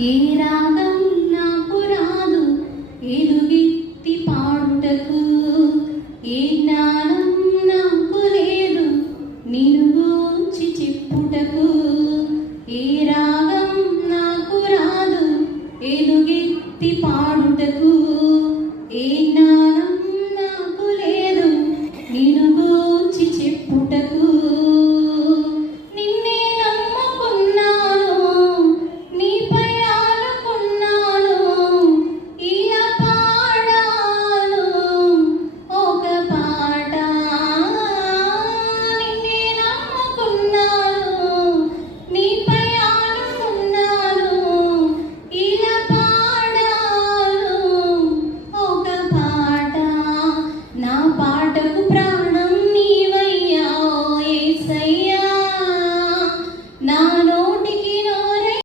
ఏ రాగం నాకు రాదు ఎలుగెత్తి పాడుటకు, ఏ జ్ఞానం నాకు లేదు నిన్ను గూర్చి చెప్పుటకు. ఏ రాగం నాకు రాదు ఎలుగెత్తి పాడుటకు,